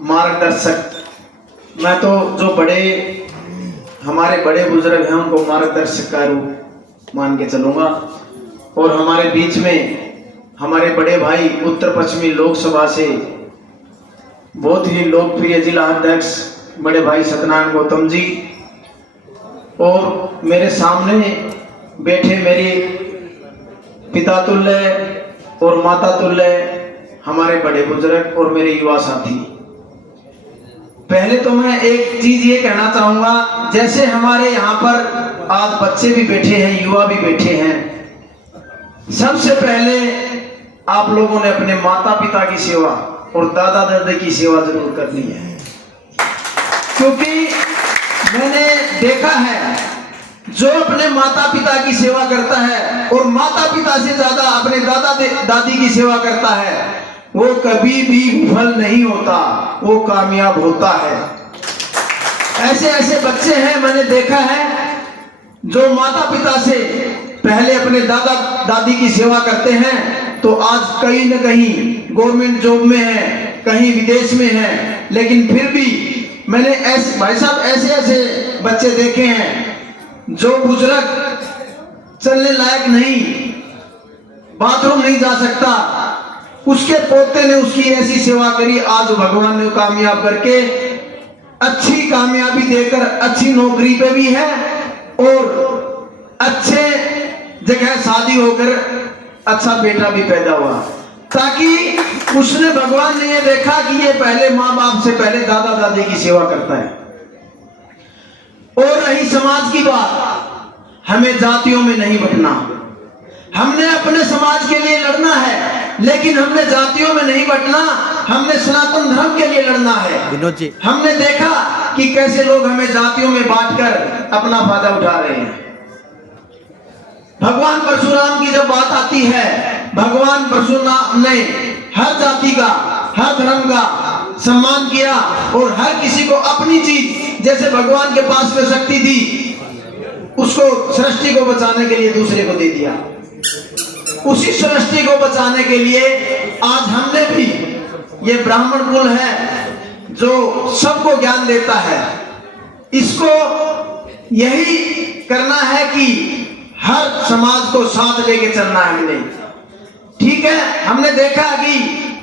मार्गदर्शक, मैं तो जो हमारे बड़े बुजुर्ग हैं उनको मार्गदर्शक का रूप मान के चलूंगा। और हमारे बीच में हमारे बड़े भाई उत्तर पश्चिमी लोकसभा से बहुत ही लोकप्रिय जिला अध्यक्ष बड़े भाई सत्यनारायण गौतम जी, और मेरे सामने बैठे मेरे पिता तुल्य और माता तुल्य हमारे बड़े बुजुर्ग और मेरे युवा साथी। पहले तो मैं एक चीज ये कहना चाहूंगा, जैसे हमारे यहाँ पर आज बच्चे भी बैठे हैं, युवा भी बैठे हैं, सबसे पहले आप लोगों ने अपने माता पिता की सेवा और दादा दादी की सेवा जरूर करनी है। क्योंकि मैंने देखा है जो अपने माता पिता की सेवा करता है और माता पिता से ज्यादा अपने दादा दादी की सेवा करता है, वो कभी भी विफल नहीं होता, वो कामयाब होता है। ऐसे ऐसे बच्चे हैं मैंने देखा है जो माता पिता से पहले अपने दादा दादी की सेवा करते हैं, तो आज कहीं न कहीं गवर्नमेंट जॉब में है, कहीं विदेश में है, लेकिन फिर भी मैंने ऐसे भाई साहब ऐसे बच्चे देखे हैं जो बुजुर्ग चलने लायक नहीं, बाथरूम नहीं जा सकता, उसके पोते ने उसकी ऐसी सेवा करी, आज भगवान ने कामयाब करके अच्छी कामयाबी देकर अच्छी नौकरी पे भी है और अच्छे जगह शादी होकर अच्छा बेटा भी पैदा हुआ। ताकि उसने भगवान ने ये देखा कि ये पहले माँ बाप से पहले दादा दादी की सेवा करता है। और रही समाज की बात, हमें जातियों में नहीं बंटना, हमने अपने समाज के लिए लड़ना है, लेकिन हमने जातियों में नहीं बंटना, हमने सनातन धर्म के लिए लड़ना है। विनोद जी, हमने देखा कि कैसे लोग हमें जातियों में बांटकर अपना फायदा उठा रहे हैं। भगवान परशुराम की जब बात आती है, भगवान परशुराम ने हर जाति का, हर धर्म का सम्मान किया और हर किसी को अपनी चीज, जैसे भगवान के पास में शक्ति थी, उसको सृष्टि को बचाने के लिए दूसरे को दे दिया। उसी सृष्टि को बचाने के लिए आज हमने भी, ये ब्राह्मण कुल है जो सबको ज्ञान देता है, इसको यही करना है कि हर समाज को साथ लेके चलना है हमने। ठीक है, हमने देखा कि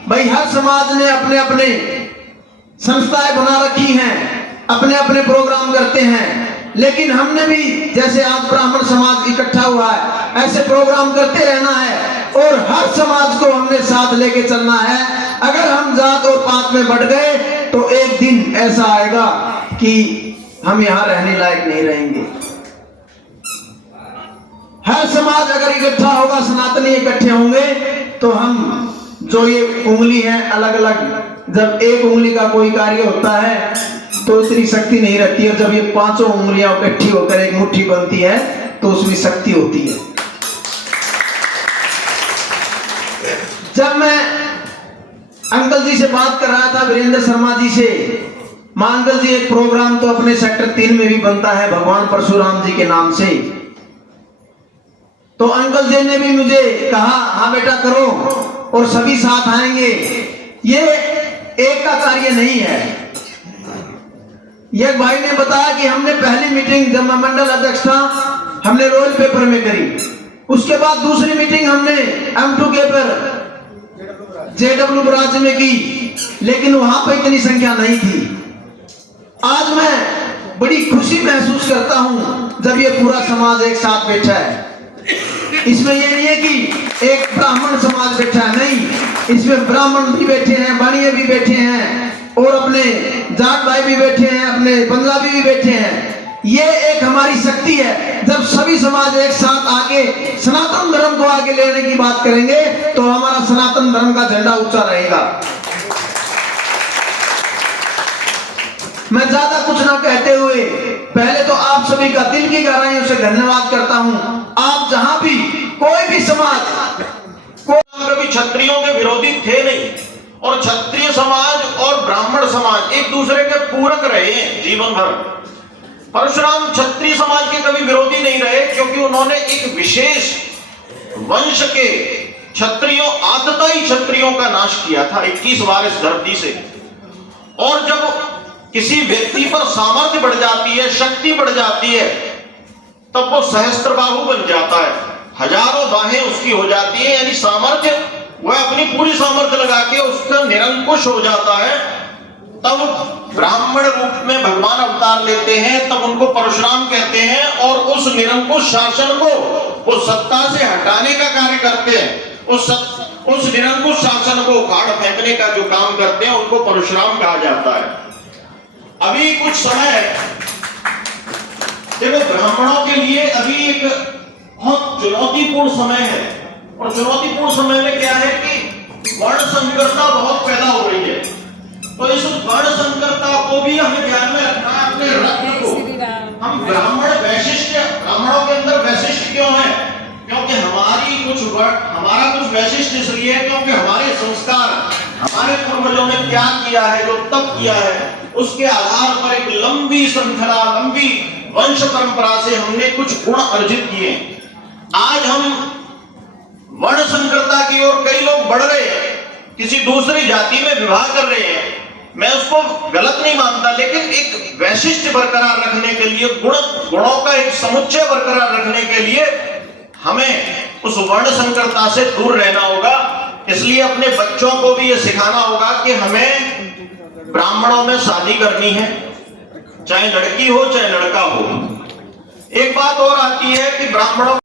भाई हर समाज ने अपने अपने संस्थाएं बना रखी हैं, अपने अपने प्रोग्राम करते हैं, लेकिन हमने भी जैसे आज ब्राह्मण समाज इकट्ठा हुआ है, ऐसे प्रोग्राम करते रहना है और हर समाज को हमने साथ लेके चलना है। अगर हम जात और पात में बढ़ गए तो एक दिन ऐसा आएगा कि हम यहाँ रहने लायक नहीं रहेंगे। हर समाज अगर इकट्ठा होगा, सनातनी इकट्ठे होंगे, तो हम जो ये उंगली है अलग अलग, जब एक उंगली का कोई कार्य होता है तो इतनी शक्ति नहीं रहती है, जब ये पांचों उंगलियां इकट्ठी होकर एक मुट्ठी बनती है तो उसमें शक्ति होती है। जब मैं अंकल जी से बात कर रहा था, वीरेंद्र शर्मा जी से, मां अंकल जी एक प्रोग्राम तो अपने सेक्टर 3 में भी बनता है भगवान परशुराम जी के नाम से, तो अंकल जी ने भी मुझे कहा हाँ बेटा करो और सभी साथ आएंगे। ये एक का कार्य नहीं है। एक भाई ने बताया कि हमने पहली मीटिंग जब मैं मंडल अध्यक्ष था हमने रोल पेपर में करी, उसके बाद दूसरी मीटिंग हमने M2 के पर JW ब्रांच में की, लेकिन वहां पर इतनी संख्या नहीं थी। आज मैं बड़ी खुशी महसूस करता हूं जब ये पूरा समाज एक साथ बैठा है। इसमें ये नहीं है कि एक ब्राह्मण समाज बैठा है, नहीं, इसमें ब्राह्मण भी बैठे हैं, बाणिये भी बैठे हैं और अपने जाट भाई भी बैठे हैं, अपने पंजाबी भी बैठे हैं। ये एक हमारी शक्ति है। जब सभी समाज एक साथ आके सनातन धर्म को आगे लेने की बात करेंगे तो हमारा सनातन धर्म का झंडा ऊंचा रहेगा। मैं ज्यादा कुछ ना कहते हुए पहले तो आप सभी का दिल की गहराइयों से धन्यवाद करता हूं। आप जहां भी कोई भी समाज कभी क्षत्रियों के विरोधी थे नहीं, और क्षत्रिय समाज और ब्राह्मण समाज एक दूसरे के पूरक रहे हैं जीवन भर। परशुराम क्षत्रिय समाज के कभी विरोधी नहीं रहे, क्योंकि उन्होंने एक विशेष वंश के क्षत्रियों, आतताई क्षत्रियों का नाश किया था 21 बार इस धरती से। और जब किसी व्यक्ति पर सामर्थ्य बढ़ जाती है, शक्ति बढ़ जाती है, तब वो सहस्त्रबाहु बन जाता है, हजारों बाहें उसकी हो जाती है, यानी सामर्थ्य वह अपनी पूरी सामर्थ्य लगा के उसका निरंकुश हो जाता है। तब ब्राह्मण रूप में भगवान अवतार लेते हैं, तब उनको परशुराम कहते हैं, और उस निरंकुश शासन को उस सत्ता से हटाने का कार्य करते हैं। उस निरंकुश शासन को उखाड़ फेंकने का जो काम करते हैं उनको परशुराम कहा जाता है। अभी कुछ समय देखो, ब्राह्मणों के लिए अभी एक बहुत चुनौतीपूर्ण समय है, और चुनौतीपूर्ण समय में क्या है कि वर्ण संकरता बहुत पैदा हो रही है। तो इस वर्ण संकरता को भी हमें ध्यान में रखना है, अपने रत्न को। हम ब्राह्मण वैशिष्ट, ब्राह्मणों के अंदर वैशिष्ट क्यों है? क्योंकि हमारा कुछ वैशिष्ट इसलिए है क्योंकि हमारे संस्कार, हमारे पूर्वजों ने त्याग किया है, जो तप किया है, उसके आधार पर एक लंबी श्रृंखला, लंबी वंश परंपरा से हमने कुछ गुण अर्जित किए। आज हम वर्ण संकरता की ओर कई लोग बढ़ रहे हैं, किसी दूसरी जाति में विवाह कर रहे हैं। मैं उसको गलत नहीं मानता, लेकिन एक वैशिष्ट बरकरार रखने के लिए, गुणों का एक समुच्चय बरकरार रखने के लिए हमें उस वर्ण संकरता से दूर रहना होगा। इसलिए अपने बच्चों को भी यह सिखाना होगा कि हमें ब्राह्मणों में शादी करनी है, चाहे लड़की हो चाहे लड़का हो। एक बात और आती है कि ब्राह्मणों